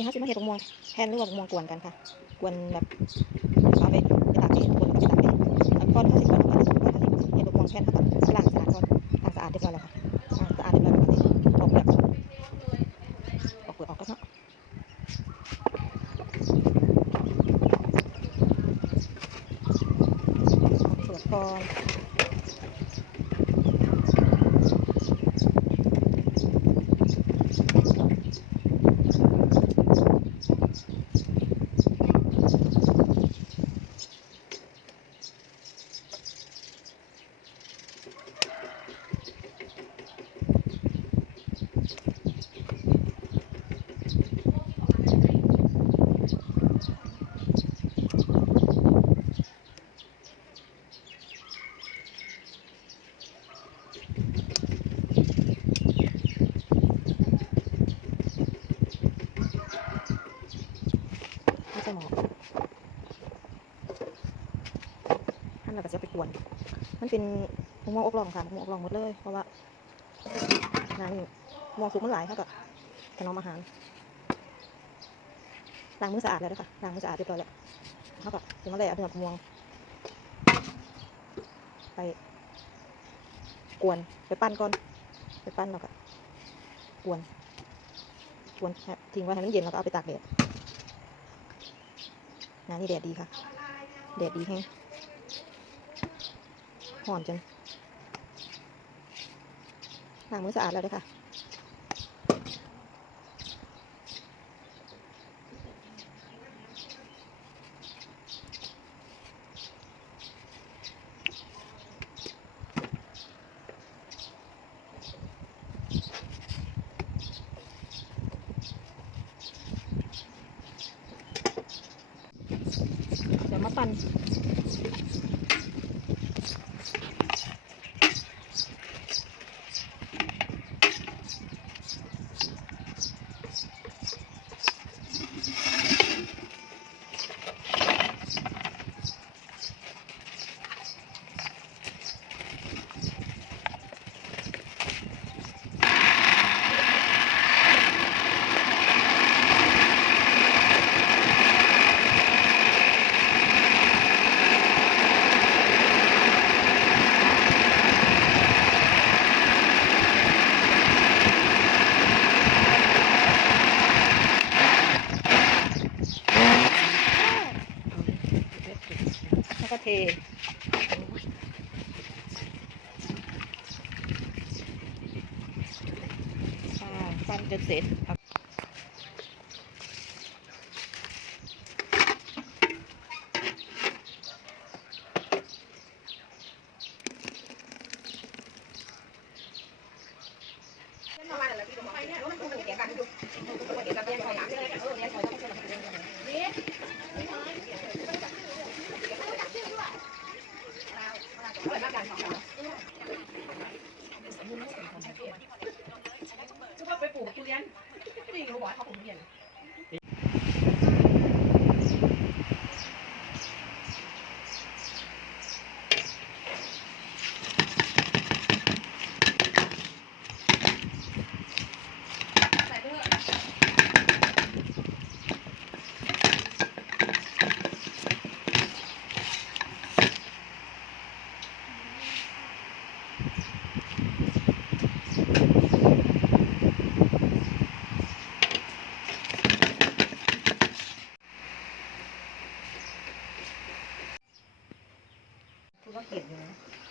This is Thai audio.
าสิมาเห็ดบกม่วงแทนหรือว่าบกม่วงกวนกันค่ะ กวนแบบเอาไปไปตากแดดกวนแล้วก็ไปตากแดดแล้วก่อนเขาสิกวนก่อนก่อนเขาสิเห็ดบกม่วงแทนเขาก็ล้างสะอาดก่อนล้างสะอาดเรียบร้อยแล้วค่ะล้างสะอาดเรียบร้อยแล้วก็ออกแบบออกเปลือกออกก็เนาะเปลือกก่อน ท่านเราก็จะไปกวน มันเป็นมะม่วงอกลองค่ะมะม่วงอกลองหมดเลย เพราะว่าน้ำนี่มะม่วงสุกมันหลายเท่ากับถนอมอาหารล้างมือสะอาดแล้วด้วยค่ะล้างมือสะอาดเรียบร้อยแล้วเท่ากับถึงมาเลยเอาเนื้อมะม่วง ไปกวนไปปั้นก่อน ไปปั้นแล้วก็กวนกวนทิ้งไว้ให้มันเย็นแล้วก็เอาไปตากแดดงานนี้แดดดีค่ะแดดดีแห้ง หอนจนล้างมือสะอาดแล้วเด้วยค่ะเดี๋ยวมาปั่น แล้วก็จ ทใช่ปั้นจนเสร็จเอาบอกเขาเกลียน いい。